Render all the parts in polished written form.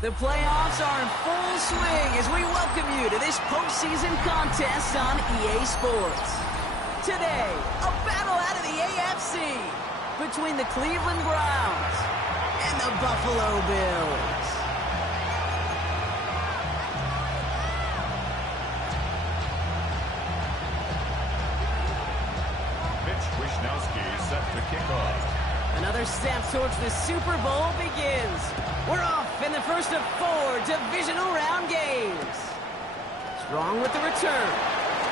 The playoffs are in full swing as we welcome you to this postseason contest on EA Sports. Today, a battle out of the AFC between the Cleveland Browns and the Buffalo Bills. Mitch Wishnowsky set to kick off. Another step towards the Super Bowl begins. We're off in the first of 4 divisional round games. Strong with the return.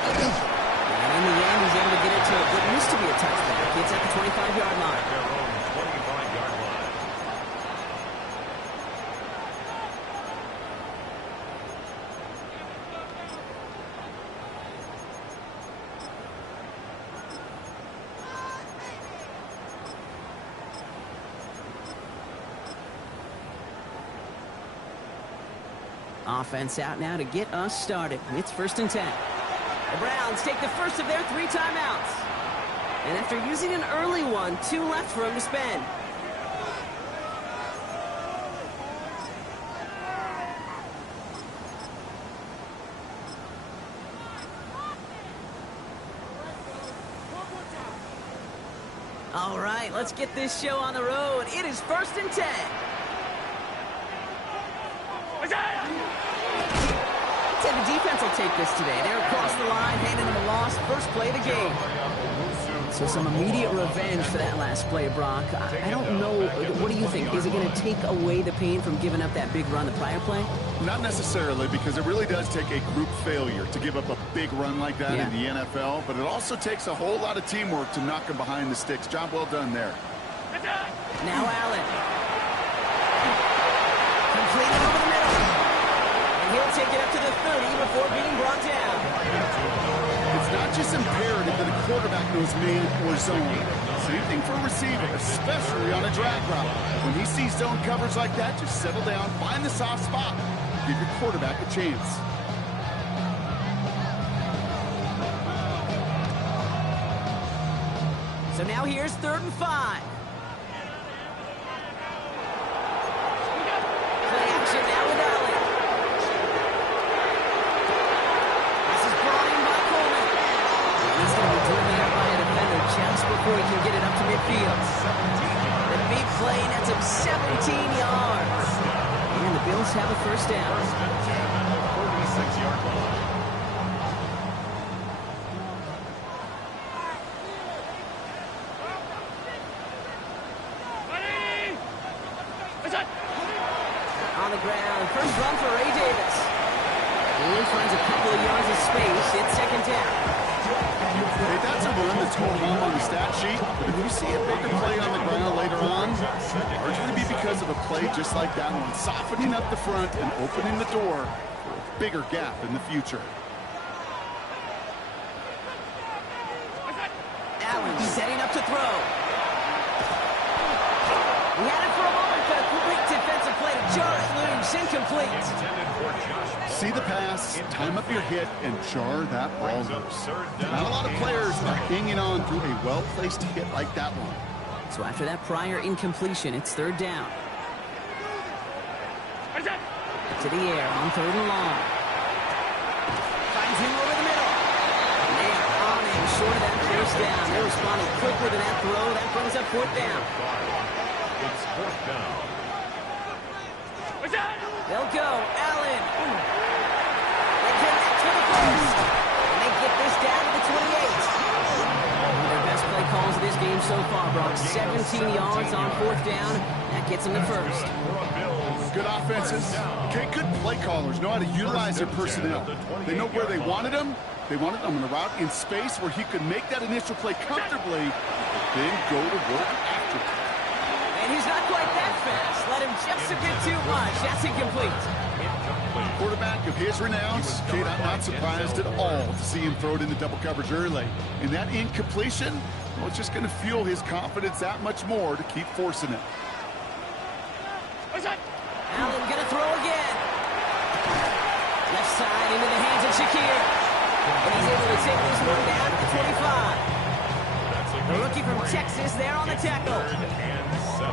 And in the end, he's able to get it to what used to be a touchback. It's at the 25-yard line. Their own 25-yard line. Offense out now to get us started. It's 1st and 10. The Browns take the first of their 3 timeouts. And after using an early one, 2 left for him to spend. All right, let's get this show on the road. It is 1st and 10. The defense will take this today. They're across the line, handing them a loss. First play of the game. So some immediate revenge for that last play, Brock. I don't know. What do you think? Is it going to take away the pain from giving up that big run the prior play? Not necessarily, because it really does take a group failure to give up a big run like that in the NFL. But it also takes a whole lot of teamwork to knock them behind the sticks. Job well done there. Now Allen. Completed over the middle. He'll take it up to the 30 before being brought down. It's not just imperative that a quarterback knows man or zone. Same thing for a receiver, especially on a drag route. When he sees zone coverage like that, just settle down, find the soft spot, give your quarterback a chance. So now here's 3rd and 5. Play action now with Allen. Just before he can get it up to midfield. The big play nets him 17 yards. And the Bills have a first down. 46-yard line. On the ground, first run for Ray Davis. He finds a couple of yards of space. It's 2nd down. Hey, that's a run that's going on the stat sheet, but if you see a bigger play on the ground later on, it's going to be because of a play just like that one, softening up the front and opening the door for a bigger gap in the future. Allen setting up to throw. He had it for a moment, but a great defensive play to jar it loose, incomplete. See the pass, time up your hit, and jar that ball loose. Not a lot of players are hanging on through a well-placed hit like that one. So after that prior incompletion, it's 3rd down. To the air on 3rd and long. Finds him over the middle. And they are on him short of that first down. They responded quickly to that throw. That brings up 4th down. It's 4th down. They'll go. Allen. They connect to the first. And they get this down to the 28. One of their best play calls of this game so far, Brock. 17 yards on 4th down. That gets them to first. Good offenses. Okay, good play callers know how to utilize their personnel. They know where they wanted them. They wanted them on a route in space where he could make that initial play comfortably, then go to work after it. And he's not quite that fast. Let him just a bit too much. That's incomplete. Quarterback of his renown, Kate, I'm not surprised at all to see him throw it into double coverage early. And that incompletion, well, it's just going to fuel his confidence that much more to keep forcing it. Allen going to throw again. Left side into the hands of Shakir. And he's able to take this one down to the 25. The rookie from Texas there on the tackle.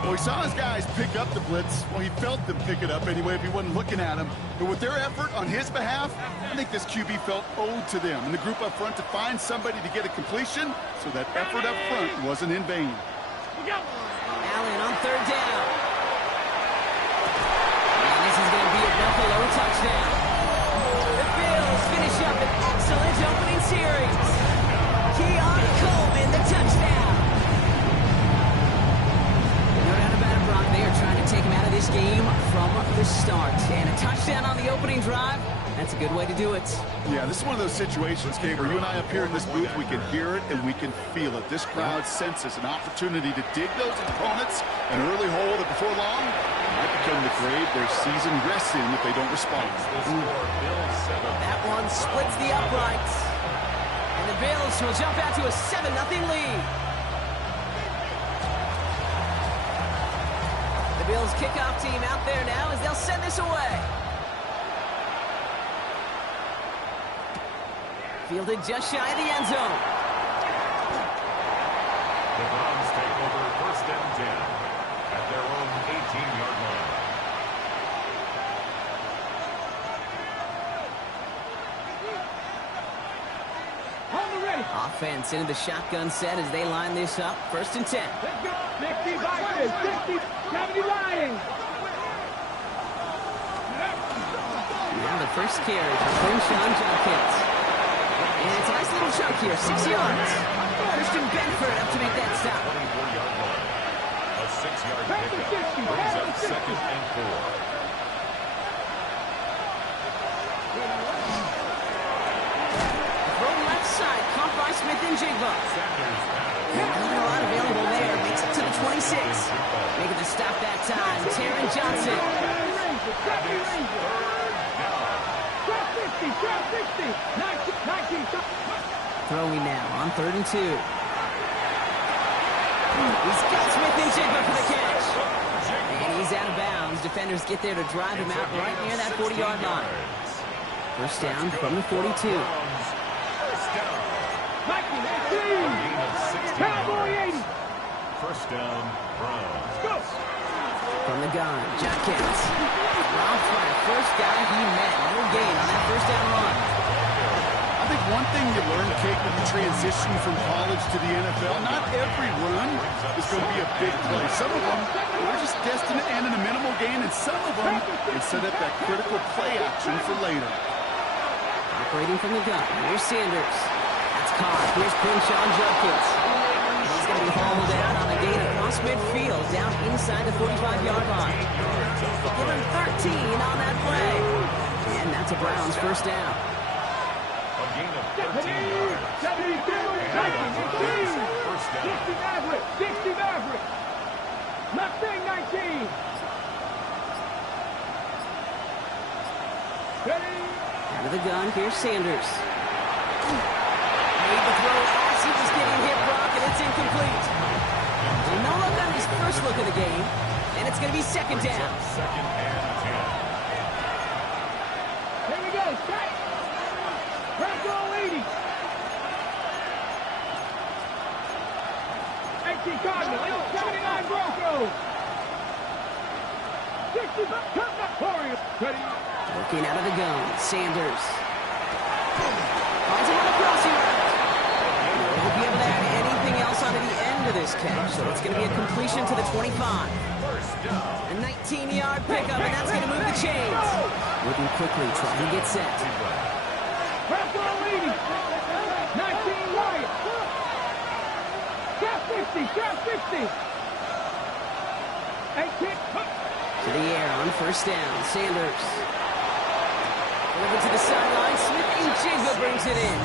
Well, he saw his guys pick up the blitz. Well, he felt them pick it up anyway if he wasn't looking at him. But with their effort on his behalf, I think this QB felt owed to them and the group up front to find somebody to get a completion, so that effort up front wasn't in vain. Allen on third down. And this is going to be a Buffalo touchdown. The Bills finish up an excellent opening series. Keon Coleman, the touchdown. No doubt about it, Brock. They are trying to take him out of this game from the start. And a touchdown on the opening drive, that's a good way to do it. Yeah, this is one of those situations, Kate, where you and I up here in this booth, we can hear it and we can feel it. This crowd senses an opportunity to dig those opponents an early hole that before long might become the grave their season rests in if they don't respond. That one splits the uprights. And the Bills will jump out to a 7-0 lead. The Bills kickoff team out there now as they'll send this away. Fielded just shy of the end zone. The Browns take over first and 10 at their own 18-yard line. Offense into the shotgun set as they line this up. First and 10. Let's go. 60 Vikings, 60, 70 Lions. Now the first carry for Quinshon Judkins. And it's a nice little chunk here, 6 yards. Christian Benford up to make that stop. 24-yard line. A 6-yard pickup brings up second and 4. Side, caught by Smith and Jigba. Another lot available there. Makes it to the 26. Making the stop that time. Taron Johnson. Throwing now on 3rd and 2. He's got Smith and Jigba for the catch. And he's out of bounds. Defenders get there to drive him out right near that 40-yard line. First down from the 42. First down, Browns. From the gun, Judkins. Ralph Flair, first guy he met. No gain on that first down run. I think one thing you learn, Kate, when you transition from college to the NFL, not every run is going to be a big play. Some of them are just destined to end in a minimal gain, and some of them can set up that critical play action for later. Operating from the gun, here's Sanders. That's caught. Here's Quinshon Judkins. He's going to be hauled out on a gain across midfield, down inside the 45-yard line. Give him 13 on that play. And that's a Browns first down. A gain of 13 yards. 60 Maverick, 60 Maverick. Mustang 19. Ready? Out of the gun, here's Sanders. Made the throw as he was getting hit, Brock, and it's incomplete. And no look on his first look of the game, and it's going to be second down. Second and 10. Here we go. Set. Bronco 80. 18 Cardinal. 79 Bronco. 60 Cut back Warriors. Ready? Working out of the gun, Sanders. Finds him on the crossing route. Won't be able to add anything else onto the end of this catch, so it's going to be a completion to the 25. A 19-yard pickup, and that's going to move the chains. Moving quickly, trying to get set. Bronco 80. 19 Wyatt. Trap 50. Trap 50. 18. To the air on first down, Sanders. Delivered to the sideline, Smith and Jigba brings it in.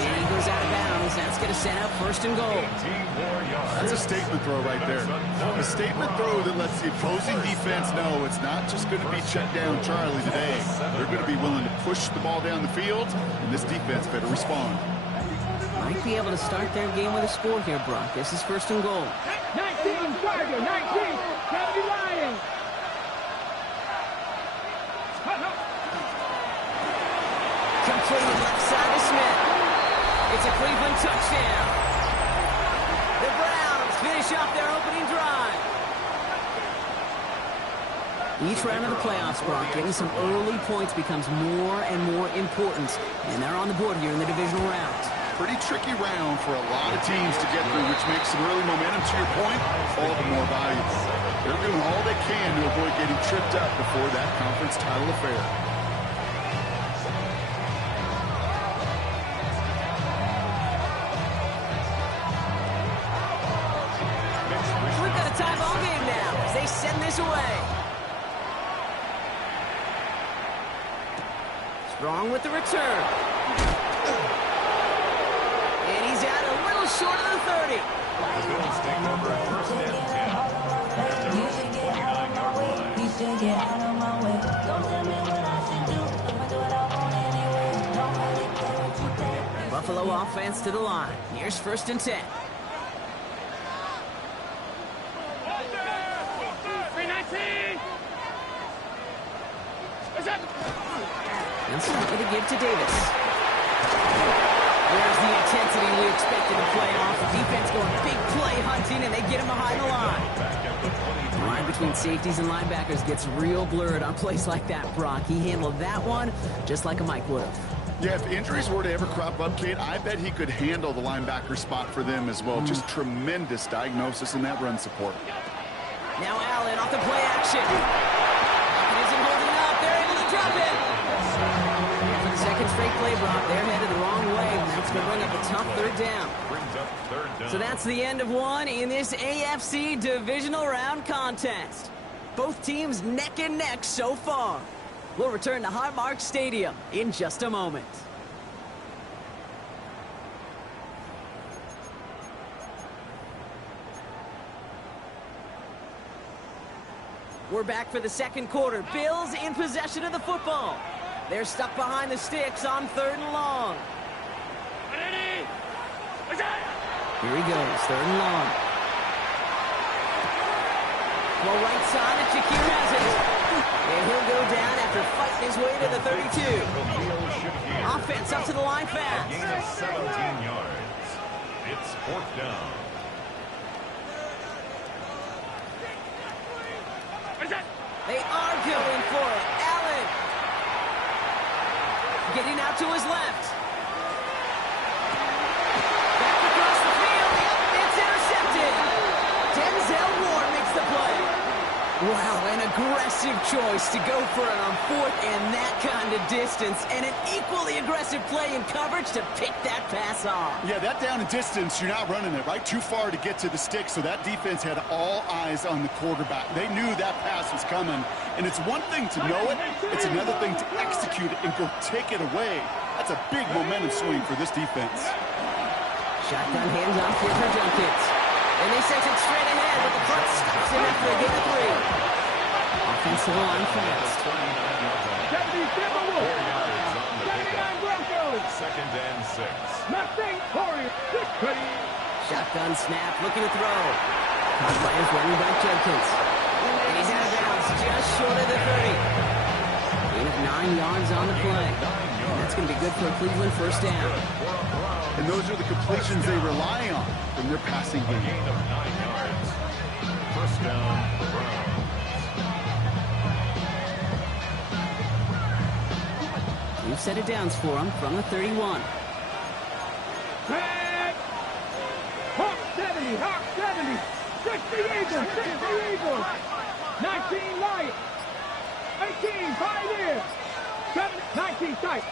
And he goes out of bounds. That's going to set up first and goal. 18 more yards. That's a statement throw right there. A statement throw that lets the opposing defense know it's not just going to be shut down Charlie today. They're going to be willing to push the ball down the field, and this defense better respond. Might be able to start their game with a score here, Brock. This is first and goal. 19 Tiger. 19 70 Lions. Completed left side to Smith. It's a Cleveland touchdown. The Browns finish off their opening drive. Each round of the playoffs, Brock, getting some early points becomes more and more important. And they're on the board here in the divisional round. Pretty tricky round for a lot of teams to get through, which makes some early momentum, to your point, all the more valuable. They're doing all they can to avoid getting tripped up before that conference title affair. We've got a tie ball game now as they send this away. Strong with the return. And he's out a little short of the 30. The Bills take over at first and 10. At their own 29-yard line. Buffalo offense to the line. Here's first and 10. And something to give to Davis. There's the intensity we expected in playoff. The defense going big play hunting, and they get him behind the line. The line between safeties and linebackers gets real blurred on plays like that, Brock. He handled that one just like a Mike would have. Yeah, if injuries were to ever crop up, Kate, I bet he could handle the linebacker spot for them as well. Just tremendous diagnosis in that run support. Now Allen off the play action. He isn't holding up. They're able to drop it. For the second straight play, Brock, they're headed the wrong way. That's going to bring up a tough third down. So that's the end of one in this AFC divisional round contest. Both teams neck and neck so far. We'll return to Highmark Stadium in just a moment. We're back for the second quarter. Bills in possession of the football. They're stuck behind the sticks on 3rd and long. Here he goes, 3rd and long. Well, right side, and Shakir has it. And he'll go down after fighting his way to the 32. Offense up to the line fast. A gain of 17 yards. It's 4th down. They are going for it. Allen getting out to his left. Back across the field. It's intercepted. Denzel Ward makes the play. Wow, an aggressive choice to go for it on 4th and that kind of distance, and an equally aggressive play in coverage to pick that pass off. Yeah, that down and distance, you're not running it, right? Too far to get to the stick, so that defense had all eyes on the quarterback. They knew that pass was coming, and it's one thing to know it, it's another thing to execute it and go take it away. That's a big momentum swing for this defense. Shotgun handoff here for Junkins. And they sent it straight ahead, but the front stops him after a gain of 3. Offensive line fast. 70 Timberwolves. 79 Broncos. 2nd and 6. Mustang Warriors. Shotgun snap, looking to throw. Caught by his running back Junkins. And he's out of bounds, just short of the 30. Gain of 9 yards on the play. And that's going to be good for a Cleveland first down. And those are the completions they rely on in their passing game. Gain of 9 yards. First down, Browns. New set of downs for him from the 31. Red. Hawk 70. Hawk 70. 60 Eagles. 60 Eagles. 19 Lions. 18 Pioneers. 19 Titans.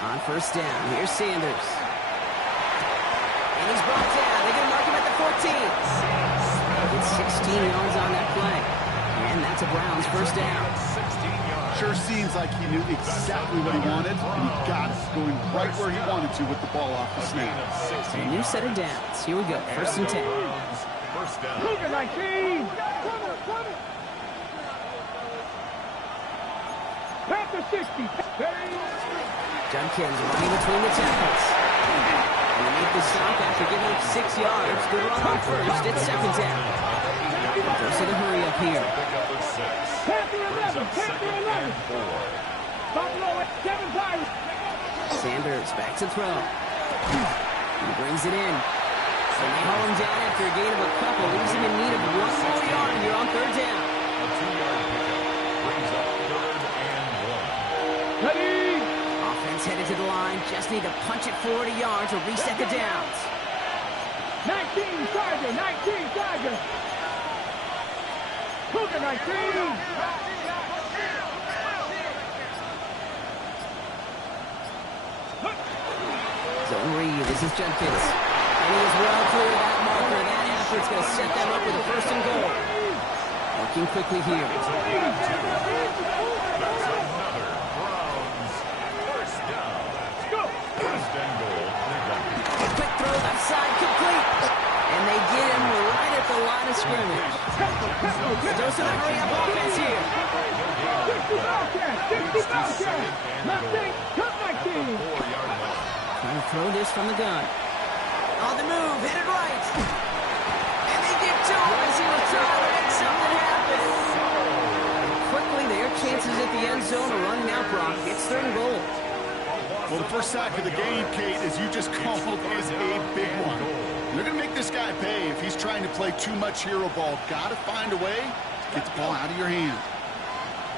On first down, here's Sanders. And he's brought down. They're going to mark him at the 14. It's 16 yards on that play. And that's a Browns first down. 16 yards. Sure seems like he knew exactly what he wanted, and he got it, going right where he wanted to with the ball off the snap. A new set of downs. Here we go, first and 10. First down. Cougar 19. Panther 60. Junkins running between the tackles. And they make the stop after giving up 6 yards. Good run on first. It's 2nd down. Forcing a hurry up here. Panther 11. Panther 11. Buffalo at 7 Pirates. Sanders back to throw. He brings it in. So they haul him down after a gain of a couple. Leaves him in need of 1 more yard here on 3rd down. A 2-yard pickup. Just need to punch it 40 yards or reset the downs. 19 Tiger, 19 Tiger. Cougar 19. Zone read. This is Judkins. And he is well clear of that marker. That effort's going to set them up with a first and goal. Working quickly here. That's another Browns first down. First and goal. Quick throw left side, complete. And they get him right at the line of scrimmage. Dose of the hurry-up offense here. 60 Bobcats, 60 Bobcats. Mustang, cut 19. 4-yard line. Trying to throw this from the gun. On the move, headed right. And they get to him as he was trying to make something happen. Quickly, their chances at the end zone are running out, Brock. It's third and goal. Well, the first sack of the game, Kate, as you just called, is a big one. They're going to make this guy pay if he's trying to play too much hero ball. Got to find a way to get the ball out of your hand.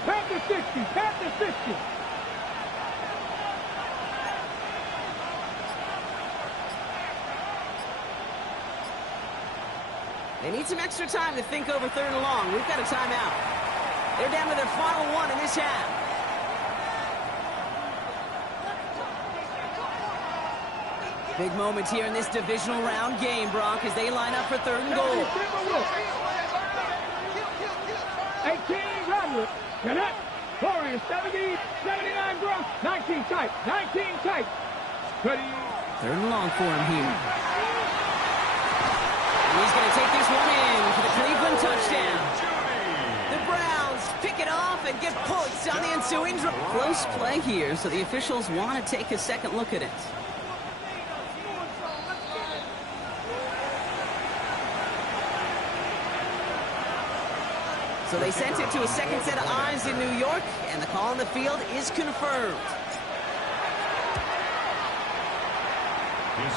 Panther 60, Panther 60. They need some extra time to think over third and long. We've got a timeout. They're down to their final one in this half. Big moment here in this divisional round game, Brock, as they line up for third and goal. 18 Roderick. Cadet. Warriors 70, 79 Bronx. 19 tight, 19 tight. Ready. Third and long for him here. And he's going to take this one in for the Cleveland touchdown. The Browns pick it off and get points on the ensuing drive. Close play here, so the officials want to take a second look at it. So they sent it to a second set of eyes in New York, and the call on the field is confirmed.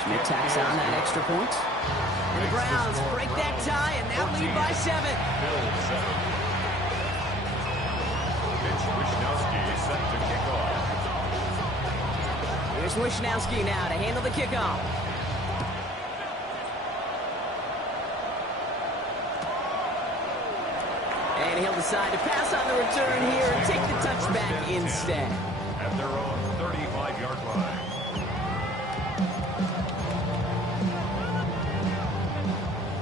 Schmidt tacks on that extra point. And the Browns break that tie and now lead by 7. Bills 7. Mitch Wishnowsky set to kick off. Here's Wishnowsky now to handle the kickoff. And he'll decide to pass on the return here and take the touchback instead. At their own 35-yard line.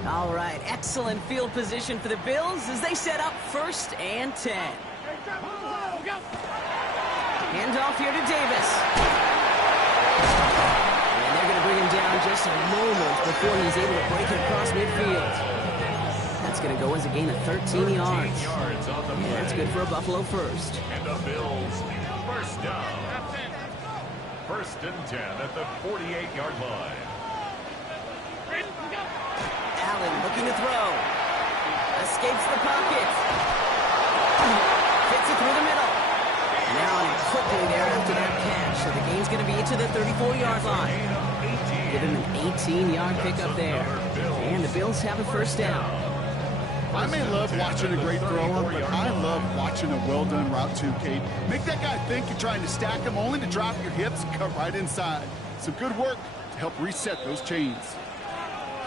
All right, excellent field position for the Bills as they set up 1st and 10. Handoff here to Davis. And they're going to bring him down just a moment before he's able to break it across midfield. That's going to go as a gain of 13 yards. On the Yeah, that's good for a Buffalo first. And the Bills first down. 1st and 10 at the 48-yard line. Allen looking to throw. Escapes the pocket. Gets it through the middle. And now on it quickly there after that catch. So the game's going to be to the 34-yard line. Give him an 18-yard pickup there. And the Bills have a first down. I may love watching a great thrower, but I love watching a well-done route too, Kate. Make that guy think you're trying to stack him only to drop your hips and cut right inside. Some good work to help reset those chains.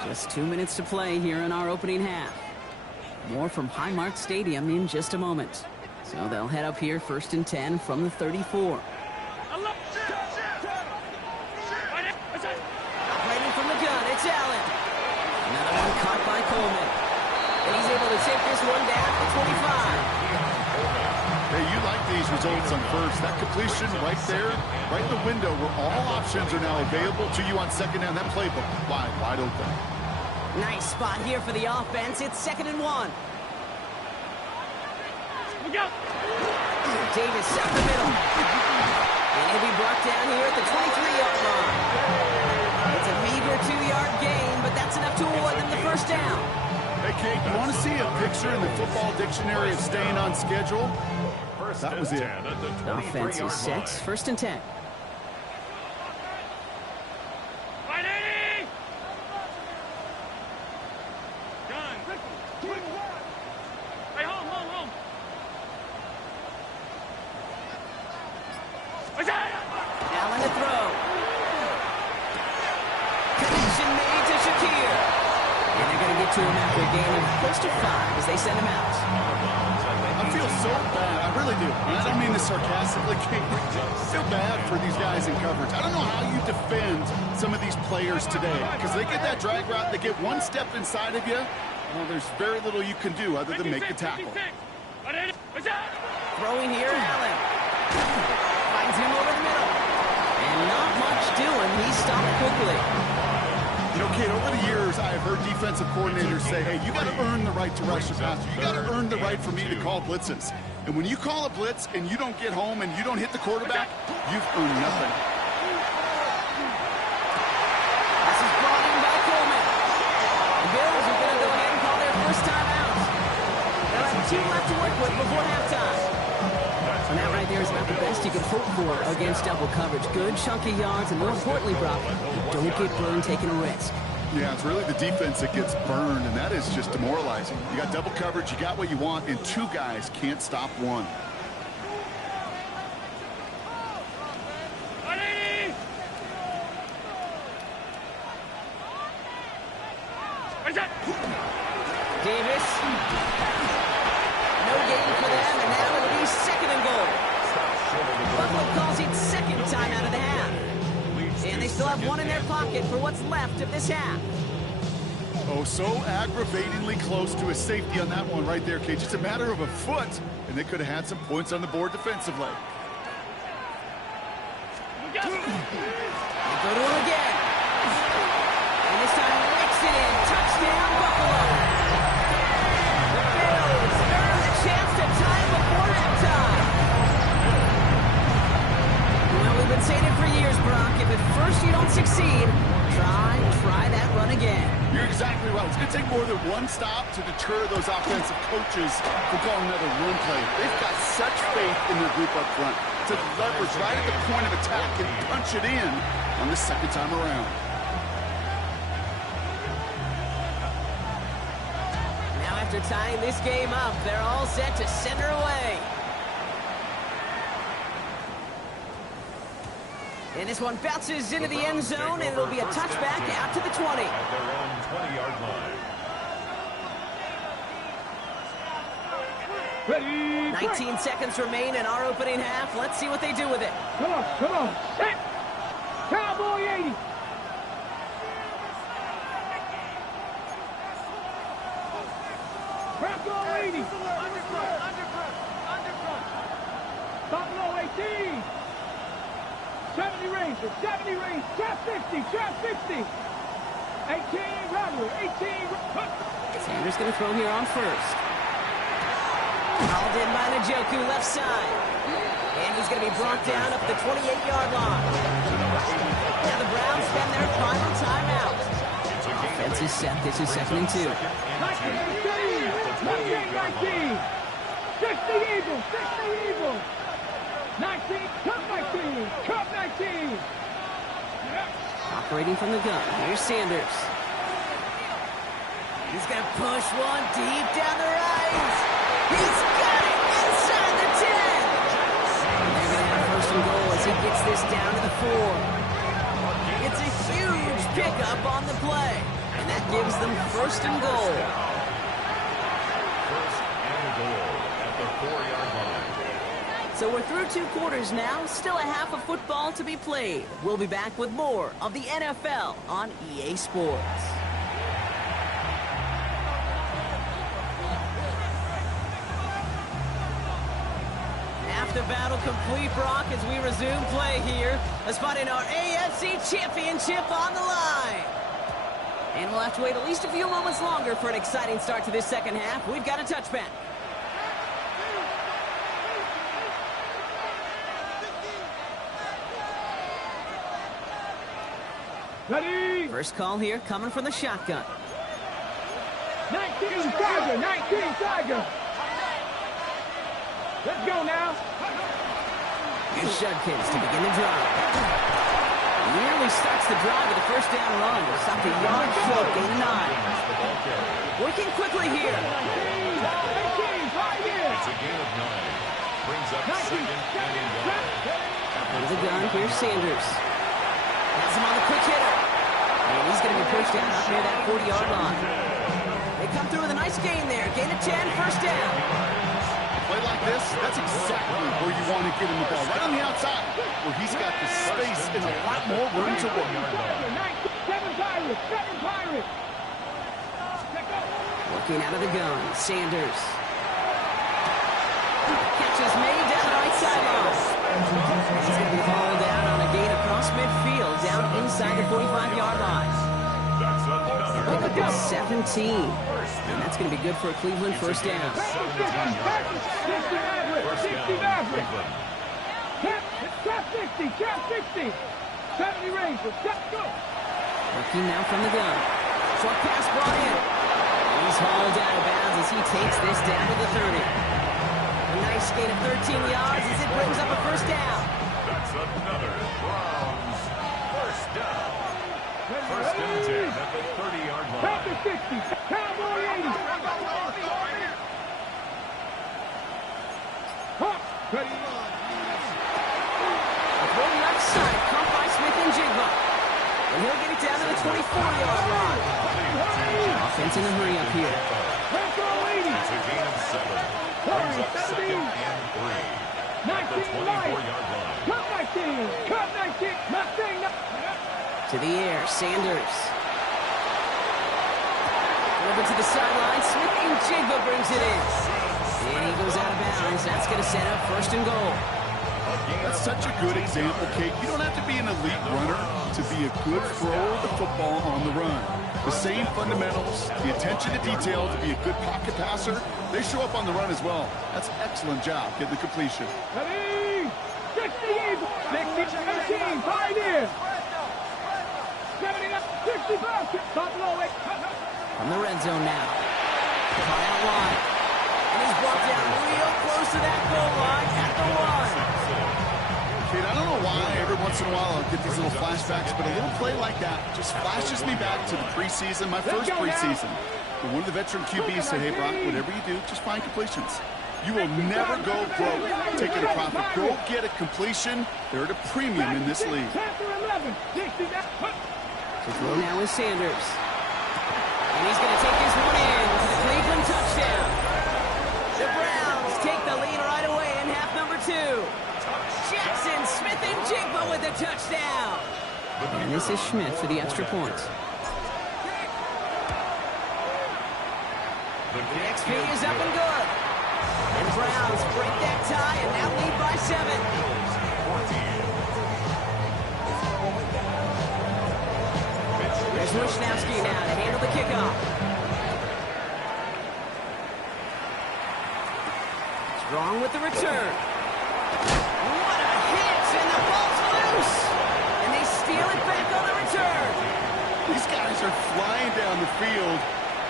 Just 2 minutes to play here in our opening half. More from Highmark Stadium in just a moment. So they'll head up here 1st and 10 from the 34. Operating from the gun, it's Allen. Another one caught by Coleman. And he's able to take this one down to 25. Hey, you like these results on first. That completion right there, right in the window where all options are now available to you on second down. That playbook wide open. Nice spot here for the offense. It's 2nd and 1. Davis up the middle. And he'll be brought down here at the 23-yard line. It's a meager 2-yard gain, but that's enough to award them the first down. Hey, Kate, you want to see a picture in the football dictionary of staying on schedule? That was it. Offense is set. 1st and 10. Allen to throw. They're gaining close to 5 as they send him out. I feel so bad. I really do. And I don't mean this sarcastically. I feel bad for these guys in coverage. I don't know how you defend some of these players today because they get that drag route, they get one step inside of you. Well, there's very little you can do other than make the tackle. Throwing here, Allen. Finds him over the middle. And not much doing. He stopped quickly. You know, Kate, over the years, I've heard defensive coordinators say, hey, you got to earn the right to rush the passer. You got to earn the right for me to call blitzes. And when you call a blitz and you don't get home and you don't hit the quarterback, you've earned nothing. This is brought in by Coleman. The Bills are going to go ahead and call their first time out. They'll have 2 left to work with before halftime. And that right there is about the best you can hope for against double coverage. Good chunky yards, and more importantly, Brock, don't get burned taking a risk. Yeah, it's really the defense that gets burned, and that is just demoralizing. You got double coverage, you got what you want, and 2 guys can't stop one. Davis. No gain for them, and now it'll be 2nd and goal. Buffalo calls it 2nd time out of the half. And they still have 1 in their pocket for what's left of this half. Oh, so aggravatingly close to a safety on that one right there, Kate. Just a matter of a foot, and they could have had some points on the board defensively. They go to him again. And this time mix it in. Touchdown, Buffalo. The Bills earn the chance to tie it before halftime. Well, we've been saying it for years, Brock. If at first you don't succeed, try that run again. You're exactly right. It's going to take more than one stop to deter those offensive coaches from calling another run play. They've got such faith in their group up front to leverage right at the point of attack and punch it in on the 2nd time around. Now after tying this game up, they're all set to send her away. And this one bounces into the end zone, and it'll be a touchback out to the 20. At their own 20-yard line. Ready, 19 seconds remain in our opening half. Let's see what they do with it. Come on. Set. Cowboy 80. Bronco 80. Underfront. Buffalo 18. 70 range. Trap 60. 18, Rattler. 18. Sanders going to throw here on first. Called in by Njoku, left side. And he's going to be brought down up the 28-yard line. Now the Browns spend their final timeout. Offense is set. This is 2nd and 2. 19. 60 Eagles. 19. Cup 19. Operating from the gun. Here's Sanders. He's going to push one deep down the right. He's got it inside the 10. They're going to have 1st and goal as he gets this down to the 4. It's a huge pickup on the play. And that gives them 1st and goal. 1st and goal at the 4-yard line. So we're through 2 quarters now. Still a half of football to be played. We'll be back with more of the NFL on EA Sports. Half the battle complete, Brock, as we resume play here. Let's find in our AFC Championship on the line. And we'll have to wait at least a few moments longer for an exciting start to this 2nd half. We've got a touchback. Ready. First call here coming from the shotgun. 19 Tiger. Let's go now. Here's Judkins to begin the drive. Nearly starts the drive with a 1st down run. Stopped a yard short, gain of 9. Working quickly here. 18, right here. It's a gain of 9. Brings up 2nd and 1. With the gun, here's Sanders. Has him on the quick hitter. And he's going to be pushed down out near that 40-yard line. They come through with a nice gain there. Gain of 10, first down. Play like this, that's exactly where you want to get him the ball. Right on the outside, where he's got the space and a lot more room to work. Seven Pirates. Working out of the gun, Sanders. Catch is made down the right sideline. He's going to be hauled down on a gain across midfield, down inside the 45-yard line. That's another. Pick up 17. And that's going to be good for a Cleveland first down. First down, Cleveland. Trap 60. 70 range. Let's go. Working now from the gun. Short pass brought in. He's hauled out of bounds as he takes this down to the 30. A nice gain of 13 yards as it brings up a first down. That's another Browns first down. First and 10 at the 30-yard line. Panther 60. Cowboy 80. Hawk. Throw left side, caught by Smith and Jigba. And he'll get it down to the 24-yard line. Offense in a hurry up here. Retro 80. It's a gain of 7. Brings up second and 3. At the 24-yard line. Cut 19. Nothing. To the air, Sanders. Over to the sideline, Smith and Jigba brings it in. And he goes out of bounds. That's going to set up first and goal. That's such a good example, Kate. You don't have to be an elite runner to be a good thrower of the football on the run. The same fundamentals, the attention to detail to be a good pocket passer, they show up on the run as well. That's an excellent job getting the completion. 60, 17, Pioneer. 65, Buffalo. From the red zone now. Caught out wide. And he's brought down real close to that goal line at the 1. Kate, I don't know why every once in a while I'll get these little flashbacks, but a little play like that just flashes me back to the preseason, my first preseason. And one of the veteran QBs said, hey, Brock, whatever you do, just find completions. You will never go broke taking a profit. Go get a completion. They're at a premium in this league. The throw now is Sanders. And he's going to take this one in for the Cleveland touchdown. The Browns take the lead right away in half number 2. Jackson, Smith, and Jigba with the touchdown. And this is Schmidt for the extra point. The XP is up and good. And Browns break that tie and now lead by 7. There's Wishnowski now to handle the kickoff. Strong with the return. What a hit! And the ball's loose! And they steal it back on the return. These guys are flying down the field.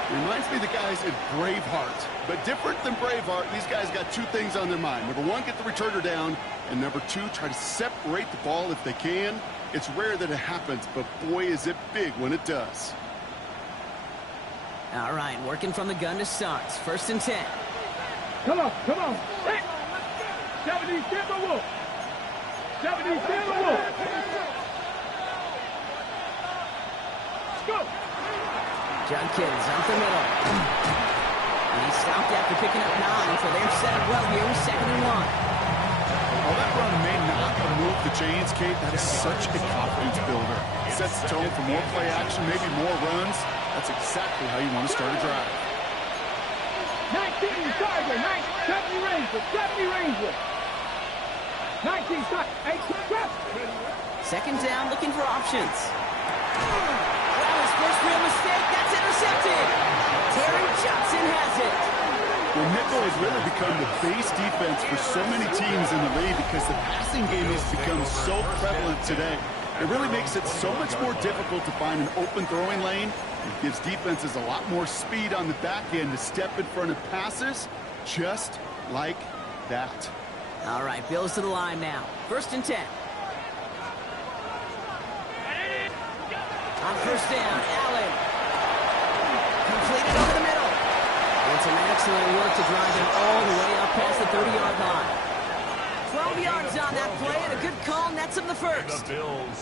Reminds me of the guys at Braveheart. But different than Braveheart, these guys got 2 things on their mind. Number 1, get the returner down. And number 2, try to separate the ball if they can. It's rare that it happens, but boy, is it big when it does. All right, working from the gun to start. First and 10. Come on. Hey. 70, Timberwolf. 70, Timberwolf. Go. Judkins up the middle. And he stopped after picking up 9, so they're set up well here with 2nd and 1. While that run may not have moved the chains, Kate, that is such a confidence builder. It sets the tone for more play action, maybe more runs. That's exactly how you want to start a drive. 19, Tiger, 70 Ranger. 19, 8, 2nd down, looking for options. Well, his first real mistake, that's intercepted. Terry Johnson has it. Well, nickel has really become the base defense for so many teams in the league because the passing game has become so prevalent today. It really makes it so much more difficult to find an open throwing lane. It gives defenses a lot more speed on the back end to step in front of passes just like that. All right, Bills to the line now. 1st and 10. On first down, Allen. Completed over the middle. And some excellent work to drive him all the way up past the 30-yard line. 12 yards on that play, and a good call nets him the first.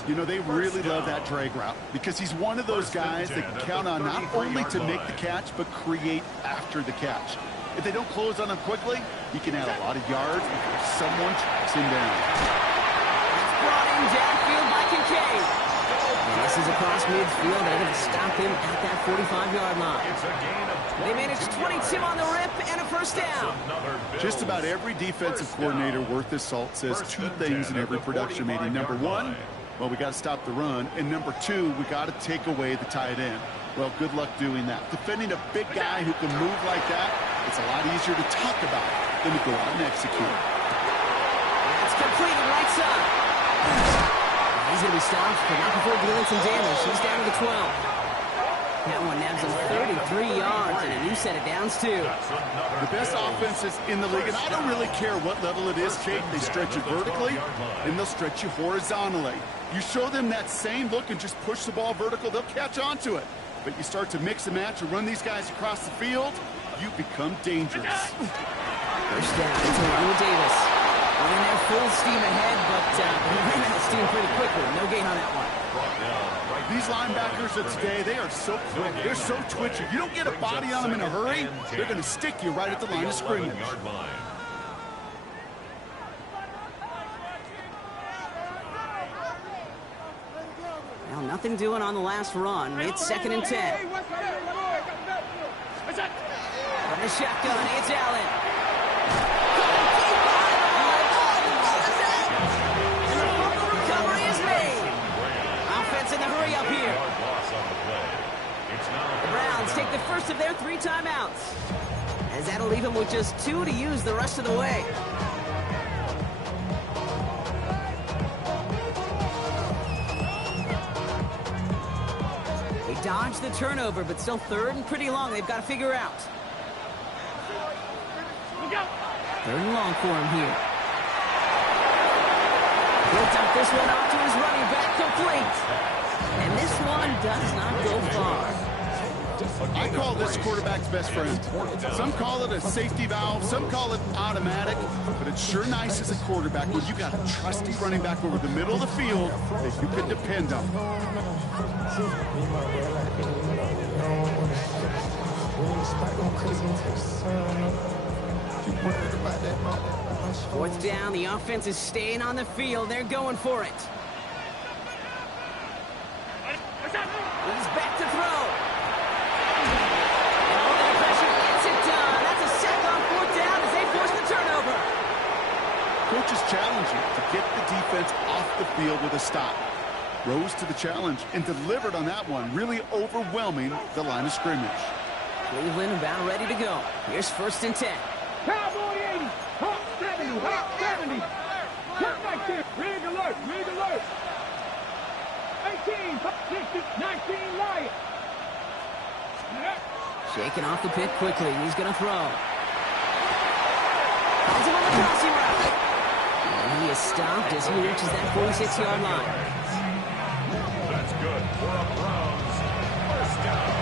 You know, they really love that drag route because he's one of those guys that can count on not only to make the catch, but create after the catch. If they don't close on him quickly, he can add a lot of yards before someone tracks him down. It's brought in downfield by Kincaid. And this is across midfield. They're going to stop him at that 45-yard line. They managed 22 on the rip and a first down. Just about every defensive coordinator worth his salt says two things in every production meeting. Number one, well, we got to stop the run. And number two, we got to take away the tight end. Well, good luck doing that. Defending a big guy who can move like that, it's a lot easier to talk about than to go out and execute. It's completed right side. He's going to be stopped, but not before dealing some damage. He's down to the 12. That one nabs him 33 yards and a new set of downs, too. The best offenses in the league, and I don't really care what level it is, Kate. They stretch you vertically, and they'll stretch you horizontally. You show them that same look and just push the ball vertical, they'll catch on to it. But you start to mix and match and run these guys across the field, you become dangerous. First down, it's Ronald Davis. Running there full steam ahead, but he ran out of steam pretty quickly. No gain on that one. These linebackers of today, they are so quick. They're so twitchy. You don't get a body on them in a hurry, they're going to stick you right at the line of scrimmage. Well, nothing doing on the last run. It's 2nd and 10. From the shotgun, it's Allen. And the fumble recovery is made. Offense in the hurry up here. The Browns take the first of their 3 timeouts, as that'll leave them with just 2 to use the rest of the way. They dodge the turnover, but still 3rd and pretty long. They've got to figure out. 3rd and long for him here. He'll dump this one off to his running back, complete. And this one does not go far. I call this quarterback's best friend. Some call it a safety valve, some call it automatic, but it's sure nice as a quarterback when you got a trusty running back over the middle of the field that you can depend on. 4th down, the offense is staying on the field. They're going for it. He's back to throw. And all that pressure gets it done. That's a sack on 4th down as they force the turnover. Coaches challenge you to get the defense off the field with a stop. Rose to the challenge and delivered on that one, really overwhelming the line of scrimmage. Cleveland about ready to go. Here's 1st and 10. Cowboy 80, Hawk 70, Hawk 70. Turn back there, rig alert, rig alert. 18, 60, 19, Lion. Shaking off the pit quickly. He's going to throw. Finds him on the crossing route. And he is stopped as he reaches that 46-yard line. That's good for a Browns. First down.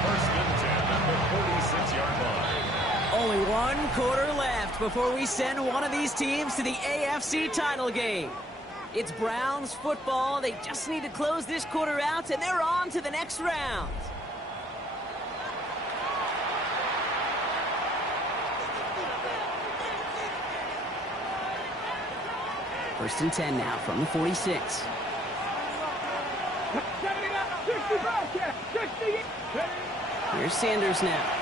1st and 10 at the 46-yard line. Only 1 quarter left before we send one of these teams to the AFC title game. It's Browns football. They just need to close this quarter out, and they're on to the next round. First and 10 now from the 46. Here's Sanders now.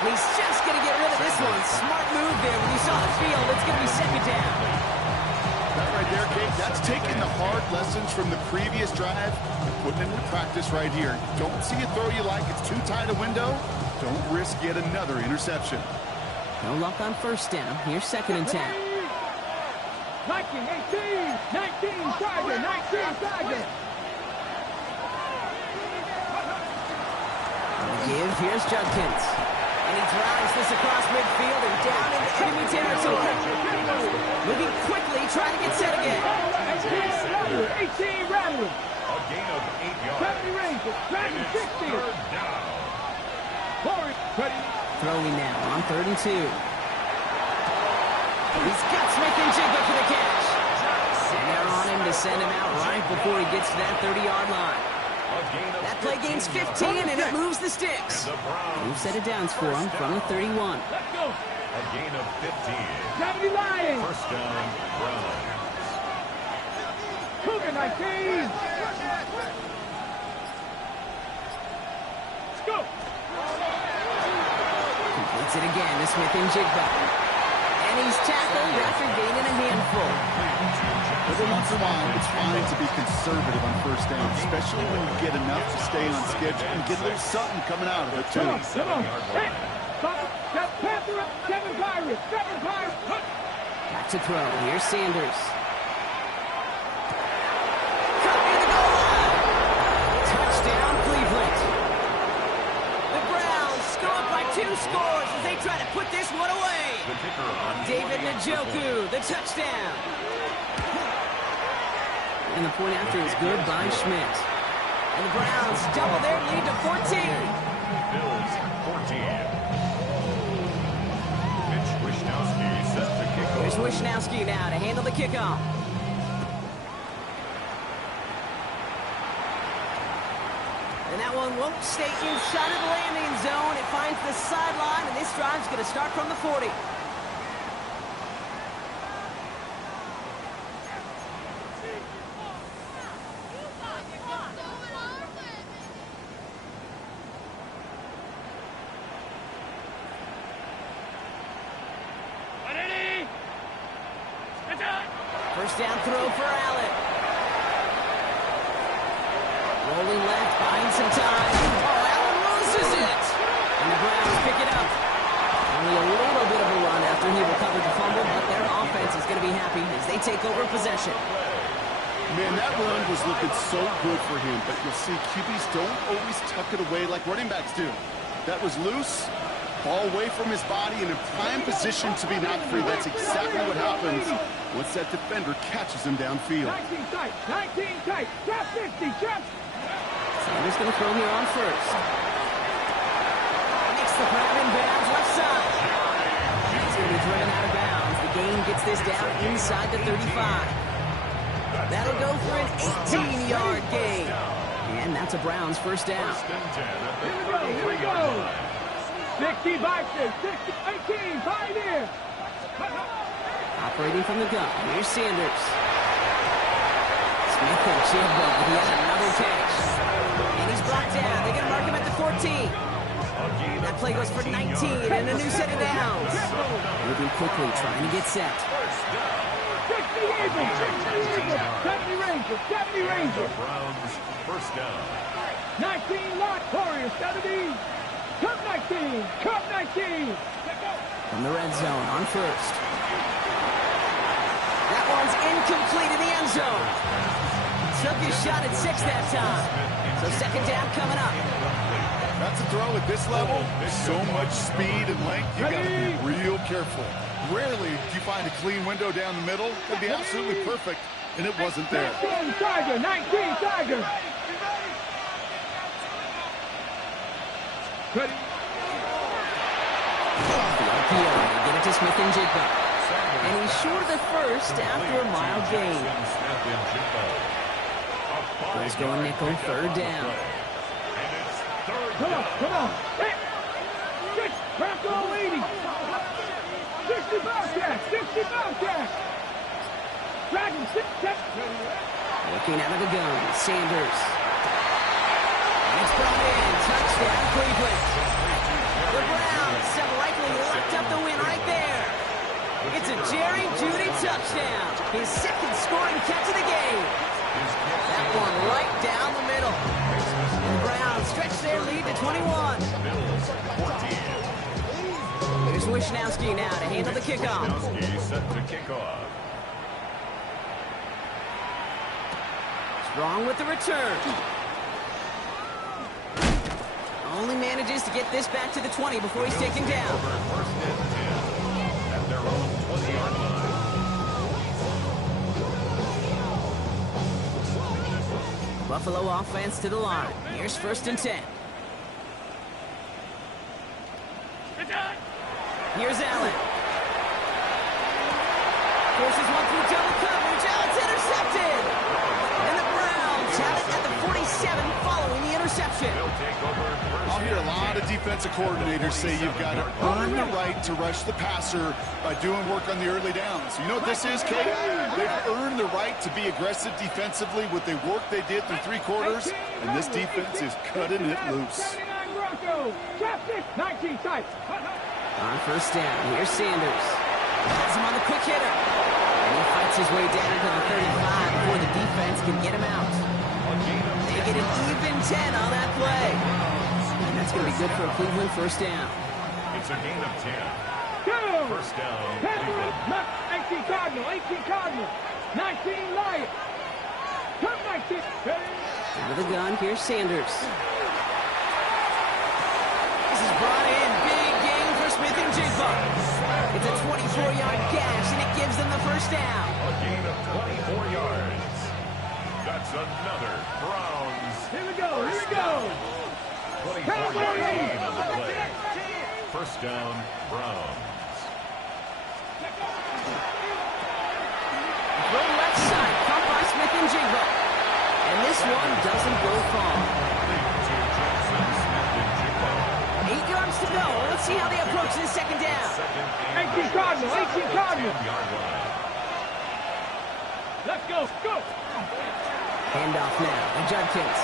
He's just going to get rid of this one. Smart move there when you saw the field. It's going to be 2nd down. That right there, Kate, that's taking the hard lessons from the previous drive and putting it into practice right here. Don't see a throw you like. It's too tight a window. Don't risk yet another interception. No luck on 1st down. Here's 2nd and 10. 19, 18, 19, Tiger, 19, Tiger. Give, here's Judkins. And he drives this across midfield and down into enemy territory. Moving quickly, trying to get set again. 18 Rattler. A gain of 8 yards. 70 Rangers, driving 60. 3rd down. Warriors. Ready. Throwing now on 3rd and 2. He's got Smith-Njigba for the catch. And they're on him to send him out right before he gets to that 30-yard line. That play gains 15, and it moves the sticks. Move set of downs for him from the 31. Let's go. A gain of 15. 70 Lions. First down, Browns. Cougar 19. Let's go. Completes it again to Smith-Njigba. And he's tackled after gaining a handful. Every once in a while, it's fine to be conservative on first down, especially when you get enough to stay on schedule and get a little something coming out of it, too. Come on. Hey. Panther, 7 Pirates. 7 Pirates. Back to throw. Here's Sanders. Caught near the goal line. Touchdown, Cleveland. The Browns go up by 2 scores as they try to put this one away. The kicker on David Njoku, the touchdown. And the point after is good by Schmidt. And the Browns double their lead to 14. Bills 14. Mitch Wishnowsky set the kickoff. Here's Wishnowsky now to handle the kickoff. And that one won't stay inside of the landing zone. It finds the sideline, and this drive's going to start from the 40. First down throw for Allen. Rolling left, buying some time. Oh, Allen loses it. And the Browns pick it up. Only a little bit of a run after he recovered the fumble, but their offense is going to be happy as they take over possession. Man, that run was looking so good for him, but you'll see QBs don't always tuck it away like running backs do. That was loose, ball away from his body, and in prime position to be knocked free. That's exactly what happens once that defender catches him downfield. 19 tight. 19 tight. Drop 50. Drop. Sanders going to throw here on first. Makes the grab in bounds left side. He's going to be driven out of bounds. The gain gets this down inside the 35. That'll go for an 18-yard gain. And that's a Browns first down. First and 10 at the Here we go. 33-yard line. 60 Vikings. 60, 18. Pioneer. Operating from the gun. Here's Sanders. Smith-Njigba. He has another catch. And he's brought down. They're going to mark him at the 14. That play goes for 19 and a new set of downs. Moving quickly, trying to get set. 60 Eagles. 60 Eagles. 70 Rangers. 70 Rangers. Browns first down. 19 Lot Warriors. 70. Cup 19. Cup 19. From the red zone on first. That one's incomplete in the end zone. Took his shot at 6 that time. So second down coming up. That's a throw at this level. So much speed and length, you got to be real careful. Rarely do you find a clean window down the middle. It'd be absolutely perfect, and it wasn't there. 19 Tiger. 19 Tiger. Ready. The RPO to get it to Smith-Njigba. And he's short of the first after a mild gain. He's going nickel, third down. Come on. Hey. 6. Bronco 80. 60 Bobcat. 60 Bobcat. Dragon 6. Looking out of the gun, Sanders. And it's brought in. Touchdown, Cleveland. The Browns have likely locked up the win right there. It's a Jerry Jeudy touchdown. His second scoring catch of the game. That one right down the middle. And the Browns stretch their lead to 21. Here's Wishnowsky now to handle the kickoff. Wishnowsky set to kickoff. Strong with the return. Only manages to get this back to the 20 before he's taken down. First and 10 at their own 20-yard line. Buffalo offense to the line. Here's first and 10. Here's Allen. Forces one through double coverage. Allen's intercepted. And the Browns have it at the 47 following the interception. I'll hear a lot of defensive coordinators say you've got to earn the right to rush the passer by doing work on the early downs. You know what this is, Kate? They've earned the right to be aggressive defensively with the work they did through 3 quarters, and this defense is cutting it loose. 19 tight. On first down, here's Sanders. Has him on the quick hitter. And he fights his way down to the 35 before the defense can get him out. They get an even 10 on that play. And that's going to be good for a Cleveland first down. It's a gain of 10. Go! First down, 18 Cardinal, 18 Cardinal, 19 Lion. Come 19. Out of the gun, here's Sanders. This is brought in. Big gain for Smith and Jigba. It's a 24-yard gash, and it gives them the first down. a gain of 24 yards. That's another Browns. Here we go, here we go. 24-yard gain on the play. First down, Browns. Throw left side, caught by Smith and Jigba. And this one doesn't go far. 8 yards to go. Let's see how they approach this second down. 18 Cardinal, 18 Cardinal. Let's go, go. Handoff now to Judkins.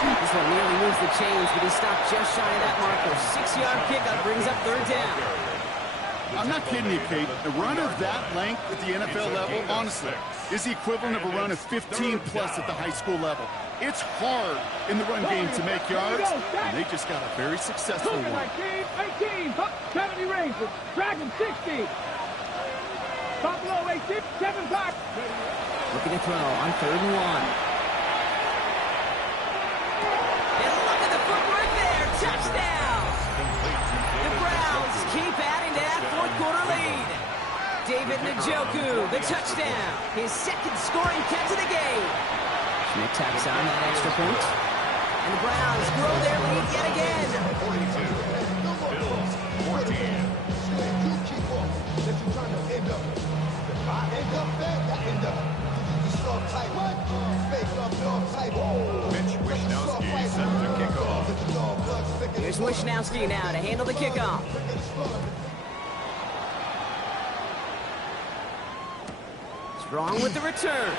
This one nearly moves the chains, but he stopped just shy of that marker. 6-yard pickup brings up third down. I'm not kidding you, Kate. A run of that length at the NFL level, honestly, is the equivalent of a run of 15-plus at the high school level. It's hard in the run game to make yards, and they just got a very successful one. 18, 70 Rangers, Dragon 60. Buffalo 18, 7-5. Looking to throw on third and one. And look at the footwork there. Touchdown! The Browns keep adding to that fourth-quarter lead. David Njoku, the touchdown. His second scoring catch of the game. Schmidt tacks on that extra point. And the Browns grow their lead yet again. 42, Bills 14. Mitch Wishnowsky set to kick off. Here's Wishnowsky now to handle the kickoff. Strong with the return.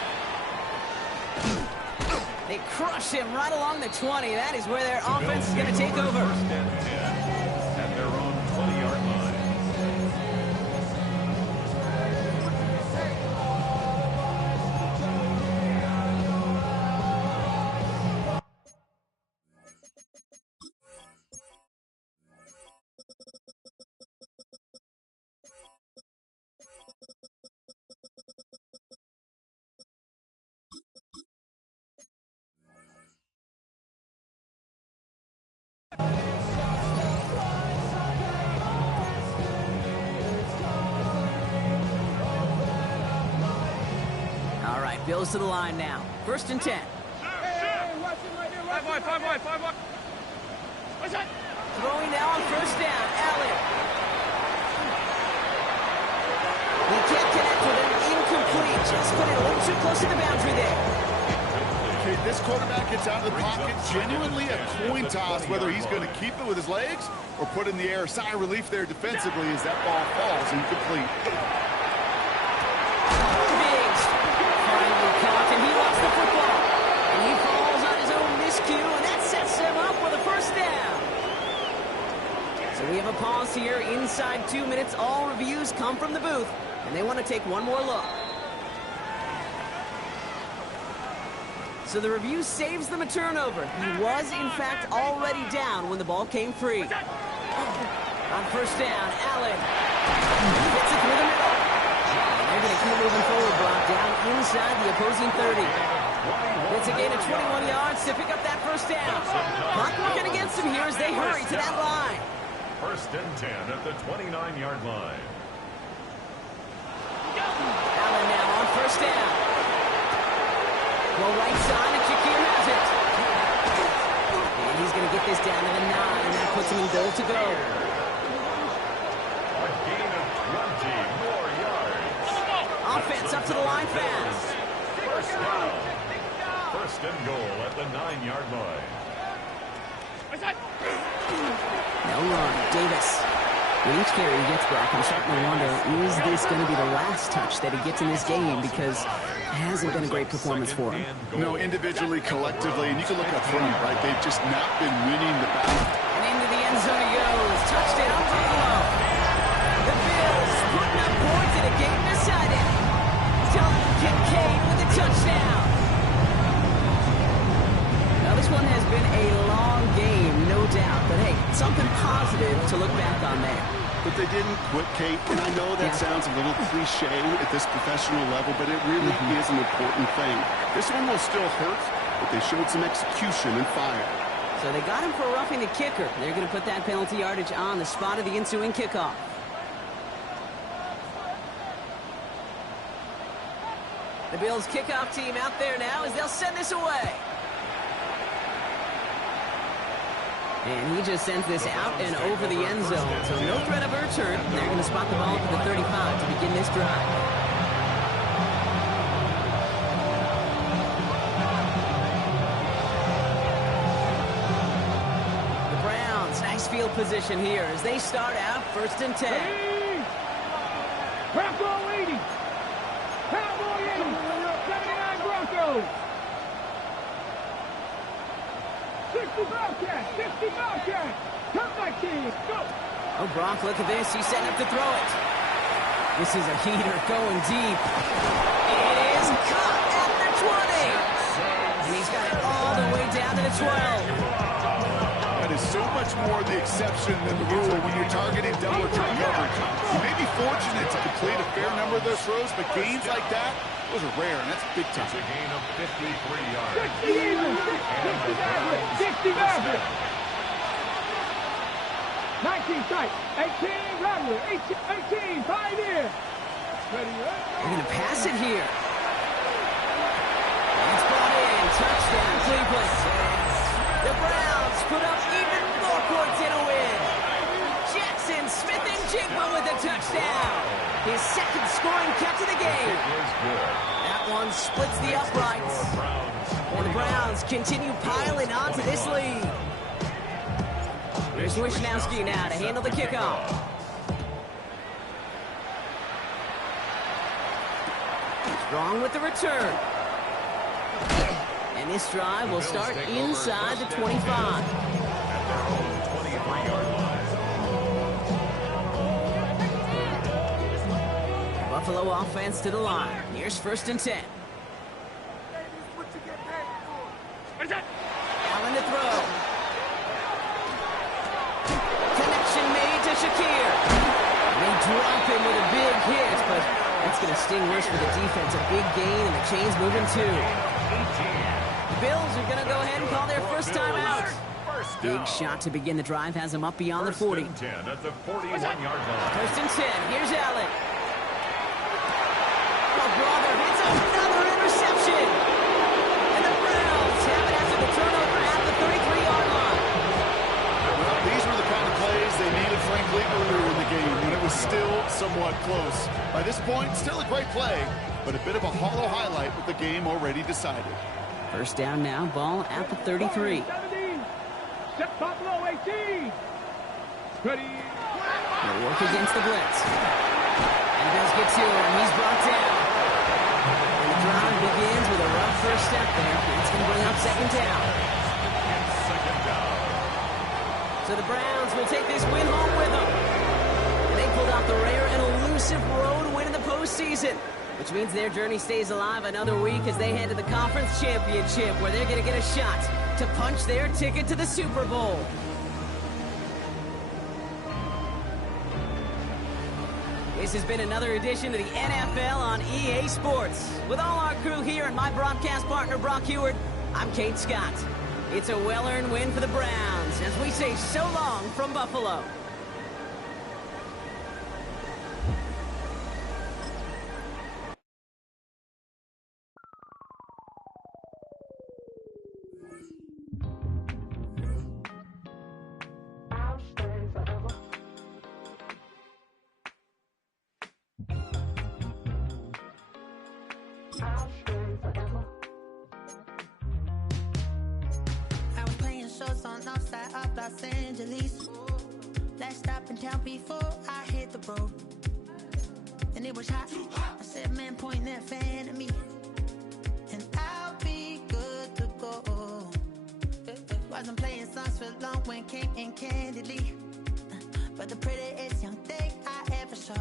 They crush him right along the 20. That is where their offense is going to take over. First and 10 at their own 20-yard line. All right, Bills to the line now. First and 10. Hey, watch it right there, watch it. 5 wide. What's that? Throwing now on first down. Allen. He can't connect with him. Incomplete. Just put it a little too close to the boundary there. Okay, this quarterback gets out of the pocket, genuinely a coin toss whether he's going to keep it with his legs or put in the air. Sigh of relief there defensively as that ball falls incomplete. Biggs finally caught, and he lost the football. And he falls on his own miscue, and that sets him up with a first down. So we have a pause here. Inside 2 minutes, all reviews come from the booth, and they want to take one more look. So the review saves them a turnover. He was, in fact, already down when the ball came free. On first down, Allen hits it through the middle. And they're going to keep moving forward, Brock, down inside the opposing 30. It's a gain of 21 yards to pick up that first down. Clock working against them here as they hurry to that line. First and 10 at the 29-yard line. Allen now on first down. Well, right side, and Shakir has it. And he's going to get this down to the 9. puts him in goal to go. A gain of 20 more yards. Offense up to the line fast. First down. First and goal at the 9-yard line. No run. Davis. With each carry he gets back, I'm starting to wonder, is this going to be the last touch that he gets in this game? Because it hasn't been a great performance for him. No, individually, collectively, and you can look up front, right? They've just not been winning the battle. And into the end zone he goes. Touchdown, Buffalo. The Bills putting up points in a game decided. Dalton Kincaid with a touchdown. Now, this one has been a long game, no doubt. But, hey, something positive to look back on there. But they didn't quit, Kate, and I know that sounds a little cliche at this professional level, but it really is an important thing. This one will still hurt, but they showed some execution and fire. So they got him for roughing the kicker. They're going to put that penalty yardage on the spot of the ensuing kickoff. The Bills kickoff team out there now as they'll send this away. And he just sends this out and over the end zone. So no threat of a return. They're going to spot the ball at the 35 to begin this drive. The Browns, nice field position here as they start out 1st and 10. Bronco 80. Cowboy 80. 79 Broncos. 60 Bobcats. 60 Bobcats. Come back here. Go. Oh, Gronk, look at this. He's setting up to throw it. This is a heater going deep. It is caught at the 20. And he's got it all the way down to the 12. That is so much more the exception than the rule when you're targeting double or triple coverage. You may be fortunate to complete a fair number of those throws, but gains like that, those are rare, and that's big time. It's a gain of 53 yards. 60 even. 60 Maverick. 60 Maverick. 19 tight. 18 Rattler. 18 Pioneer. Ready, They're going to pass it here. It's brought in. Touchdown, Cleveland. The Browns put up even more points in a win. Jackson Smith-Njigba with a touchdown. His second scoring catch of the game. That one splits the uprights. And the Browns continue piling on to this lead. Here's Wishnowski now to handle the kickoff. Strong with the return. And this drive will start inside the 25. Buffalo offense to the line. Here's 1st and 10. Allen to throw. Connection made to Shakir. They drop him with a big hit, but that's going to sting worse for the defense. A big gain, and the chain's moving too. Bills are going to go ahead and call their first time out. Big shot to begin the drive has him up beyond the 40. 1st and 10 at the 41-yard line. 1st and 10. Here's Allen. Oh, brother, it's another interception. And the Browns have it after the turnover at the 33-yard line. Well, these were the kind of plays they needed, frankly, earlier in the game when it was still somewhat close. By this point, still a great play, but a bit of a hollow highlight with the game already decided. 1st down now, ball at the 33. 17. Set Buffalo 18. Ready. They'll work against the blitz. And the Bills get to him. He's brought down. And the drive begins with a rough first step there. It's going to bring up 2nd down. So the Browns will take this win home with them. And they pulled out the rare and elusive road win in the postseason, which means their journey stays alive another week as they head to the conference championship, where they're going to get a shot to punch their ticket to the Super Bowl. This has been another edition of the NFL on EA Sports. With all our crew here and my broadcast partner, Brock Heward, I'm Kate Scott. It's a well-earned win for the Browns as we say so long from Buffalo. north side of Los Angeles. Last stop in town before I hit the road. And it was hot. I said, man, point that fan at me, and I'll be good to go. Wasn't playing songs for long when came in candidly, but the prettiest young thing I ever saw.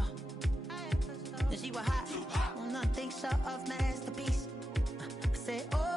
And she was hot, nothing short of masterpiece. I said, oh,